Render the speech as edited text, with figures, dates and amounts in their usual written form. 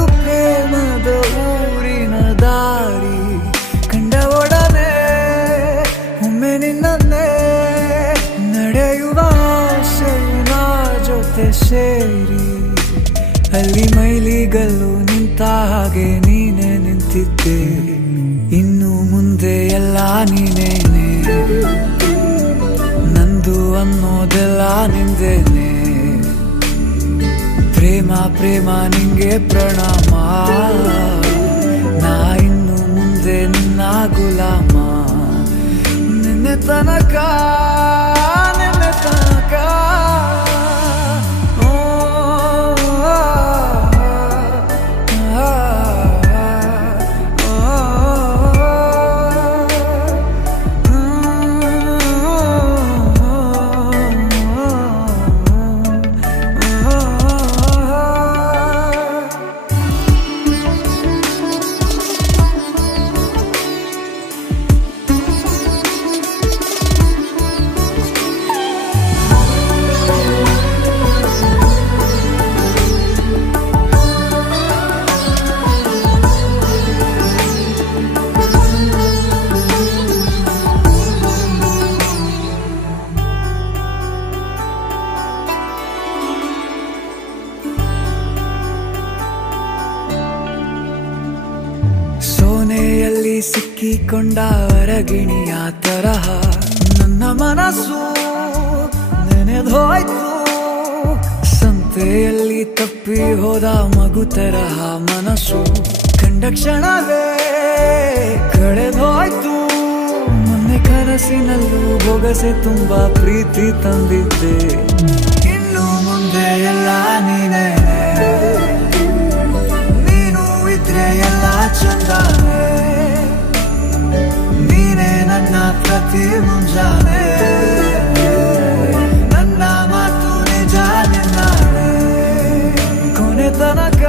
ಇದು ಪ್ರೇಮದ ಊರಿನ ದಾರಿ ಕಂಡ ಒಡನೆ ಒಮ್ಮೆ ನಿನ್ನೇ ನಡೆಯುವ ಆಸೆಯ ಜೊತೆ ಸೇರಿ ಅಲ್ಲಿ ಮೈಲಿಗಲ್ಲು ನಿಂತ ಹಾಗೆ ನೀನೆ ನಿಂತಿದ್ದೆ ಇನ್ನು ಮುಂದೆ ಎಲ್ಲ ನೀನೇನೆ ನಂದು ಅನ್ನೋದೆಲ್ಲ ನಿಂದೇನೆ ಪ್ರೇಮ ಪ್ರೇಮ ನಿಂಗೆ ಪ್ರಣಾಮ ನಾ ಇನ್ನು ಮುಂದೆ ನಿನ್ನ ಗುಲಾಮ ನಿನ್ನೆ ತನಕ ಸೋನೆಯಲ್ಲಿ ಸಿಕ್ಕಿಕೊಂಡ ಹೊರಗಿಣಿಯ ತರಹ ನನ್ನ ಮನಸ್ಸು ನೆನೆದೋಯ್ತು ಸಂತೆಯಲ್ಲಿ ತಪ್ಪಿ ಹೋದ ಮಗು ತರಹ ಮನಸ್ಸು ಕಂಡ ಕ್ಷಣವೇ ಕಳೆದೋಯ್ತು ಮೊನ್ನೆ ಕನಸಿನಲ್ಲೂ ಬೊಗಸೆ ತುಂಬಾ ಪ್ರೀತಿ ತಂದಿದ್ದೆ ಇನ್ನು ಮುಂದೆ ಎಲ್ಲ ನೀನೇ ಎಲ್ಲ ಚಂದಾನೆ ನೀನೇ ನನ್ನ ಪ್ರತಿ ಮುಂಜಾನೆ ನನ್ನ ಮಾತು ನಿಜ ನಿನ್ನಾನೆ ಕೊನೆ ತನಕ